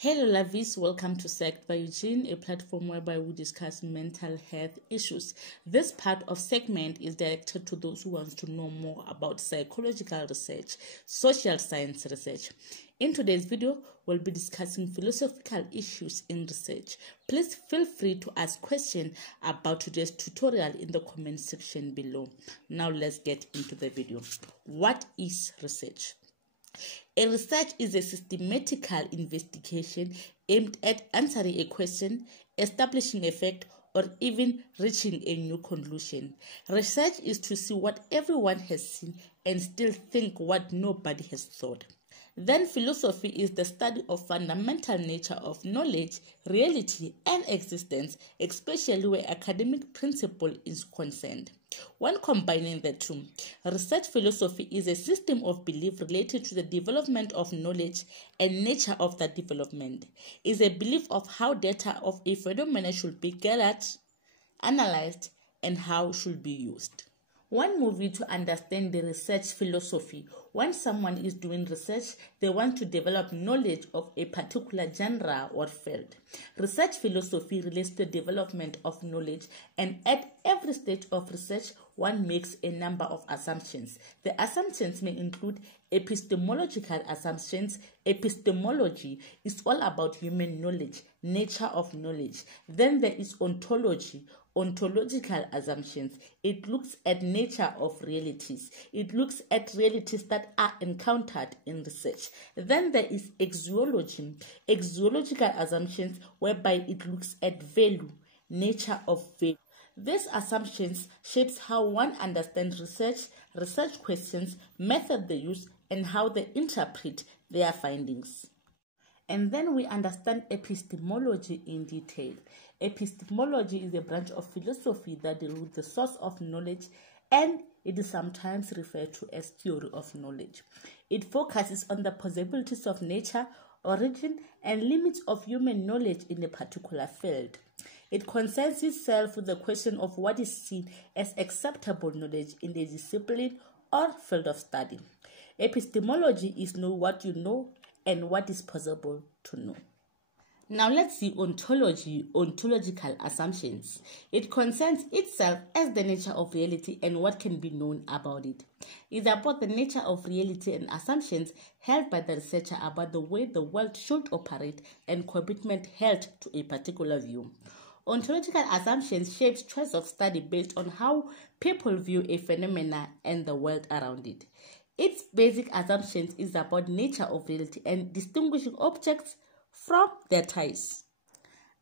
Hello lovies, welcome to Sect by Eugene, a platform whereby we discuss mental health issues. This part of segment is directed to those who want to know more about psychological research, social science research. In today's video, we'll be discussing philosophical issues in research. Please feel free to ask questions about today's tutorial in the comment section below. Now let's get into the video. What is research? A research is a systematical investigation aimed at answering a question, establishing a fact, or even reaching a new conclusion. Research is to see what everyone has seen and still think what nobody has thought. Then philosophy is the study of fundamental nature of knowledge, reality, and existence, especially where academic principle is concerned. When combining the two, research philosophy is a system of belief related to the development of knowledge and nature of that development. It is a belief of how data of a phenomenon should be gathered, analyzed, and how should be used. One movie to understand the research philosophy. When someone is doing research, they want to develop knowledge of a particular genre or field. Research philosophy relates to the development of knowledge, and at every stage of research, one makes a number of assumptions. The assumptions may include epistemological assumptions. Epistemology is all about human knowledge, nature of knowledge. Then there is ontology. Ontological assumptions. It looks at nature of realities. It looks at realities that are encountered in research. Then there is axiology. Axiological assumptions whereby it looks at value, nature of value. These assumptions shapes how one understands research questions, method they use, and how they interpret their findings. And then we understand epistemology in detail. Epistemology is a branch of philosophy that deals with the source of knowledge, and it is sometimes referred to as theory of knowledge. It focuses on the possibilities of nature, origin, and limits of human knowledge in a particular field. It concerns itself with the question of what is seen as acceptable knowledge in a discipline or field of study. Epistemology is know what you know and what is possible to know. Now let's see ontology, ontological assumptions. It concerns itself as the nature of reality and what can be known about it. It's about the nature of reality and assumptions held by the researcher about the way the world should operate and commitment held to a particular view. Ontological assumptions shapes choice of study based on how people view a phenomena and the world around it. Its basic assumptions is about nature of reality and distinguishing objects from their ties.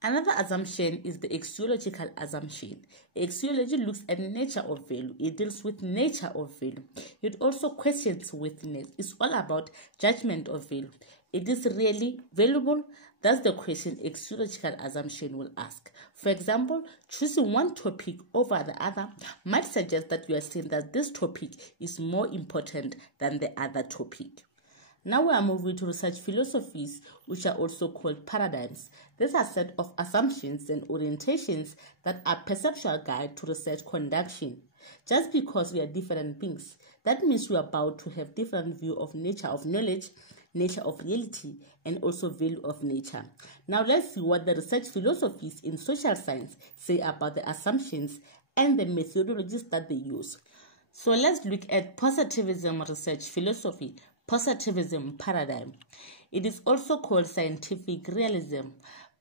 Another assumption is the axiological assumption. Axiology looks at nature of value. It deals with nature of value. It also questions witness. It's all about judgment of value. It is really valuable? That's the question axiological assumption will ask. For example, choosing one topic over the other might suggest that you are saying that this topic is more important than the other topic. Now we are moving to research philosophies, which are also called paradigms. These are a set of assumptions and orientations that are perceptual guide to research conduction. Just because we are different beings, that means we are bound to have different view of nature of knowledge, nature of reality, and also value of nature. Now let's see what the research philosophies in social science say about the assumptions and the methodologies that they use. So let's look at positivism research philosophy. Positivism paradigm. It is also called scientific realism.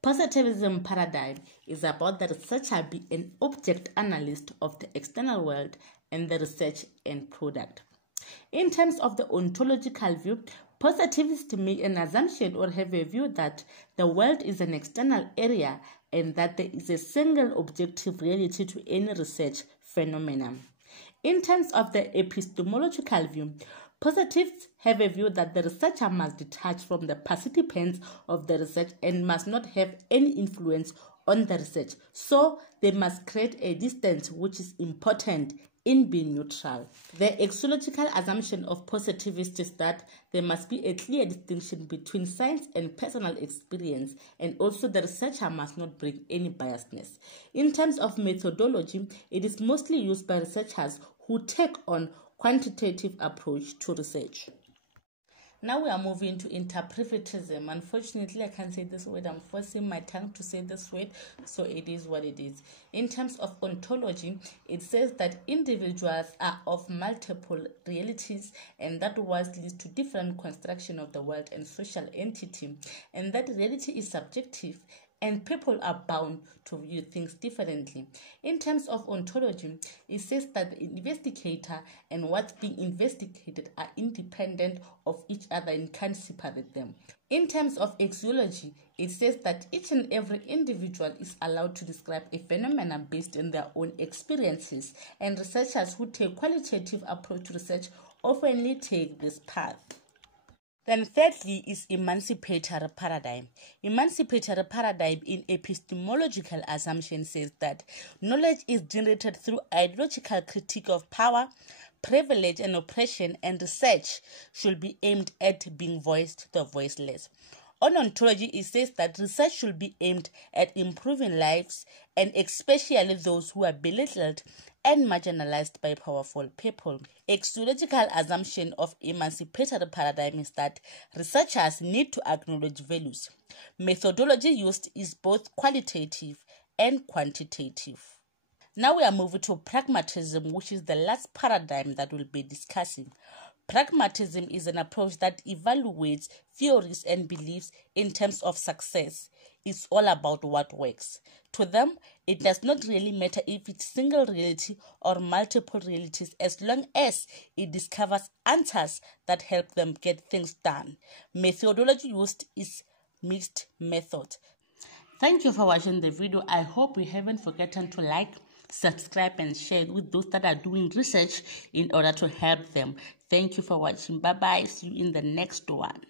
Positivism paradigm is about the researcher being an object analyst of the external world and the research end product. In terms of the ontological view, positivists make an assumption or have a view that the world is an external area and that there is a single objective reality to any research phenomenon. In terms of the epistemological view, positivists have a view that the researcher must detach from the participants of the research and must not have any influence on the research. So they must create a distance which is important in being neutral. The axiological assumption of positivists is that there must be a clear distinction between science and personal experience, and also the researcher must not bring any biasness. In terms of methodology, it is mostly used by researchers who take on quantitative approach to research. Now we are moving to interpretivism. Unfortunately, I can't say this word. I'm forcing my tongue to say this word, so it is what it is. In terms of ontology, it says that individuals are of multiple realities, and that was leads to different construction of the world and social entity, and that reality is subjective, and people are bound to view things differently. In terms of ontology, it says that the investigator and what's being investigated are independent of each other and can't separate them. In terms of axiology, it says that each and every individual is allowed to describe a phenomenon based on their own experiences, and researchers who take qualitative approach to research often take this path. Then thirdly is emancipatory paradigm. Emancipatory paradigm in epistemological assumption says that knowledge is generated through ideological critique of power, privilege and oppression, and research should be aimed at being voiced to the voiceless. On ontology, it says that research should be aimed at improving lives, and especially those who are belittled and marginalized by powerful people. Axiological assumption of emancipatory paradigm is that researchers need to acknowledge values. Methodology used is both qualitative and quantitative. Now we are moving to pragmatism, which is the last paradigm that we'll be discussing. Pragmatism is an approach that evaluates theories and beliefs in terms of success. It's all about what works. To them, it does not really matter if it's single reality or multiple realities, as long as it discovers answers that help them get things done. Methodology used is mixed method. Thank you for watching the video. I hope you haven't forgotten to like, subscribe and share it with those that are doing research in order to help them. Thank you for watching. Bye bye. See you in the next one.